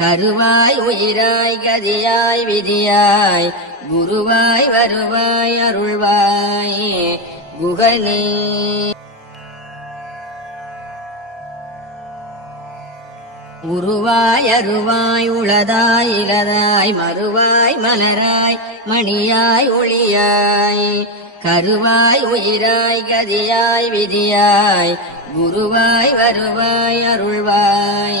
ಕರುವ ಉಯರಾಯ್ ಗದಿಯಾಯ್ ವಿಧಿಯಾಯ್ ಗುರುವಾಯ್ Y ಅರುವಾಯ್ ಉಳದಾಯ್ ಮರುವಾಯ್ ಮಲರಾಯ್ ಮಣಿಯಾಯ್ ಉಳಿಯಾಯ್ ಕರುವಾಯ್ ವಿಧಿಯಾಯ್ ಗುರುವಾಯ್ ವರುಾಯ್ ಅರುಳವಾಯ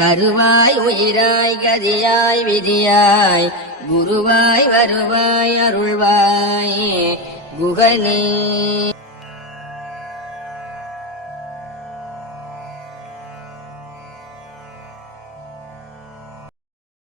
விதியாய் குருவாய் வருவாய் அருள்வாய் अवने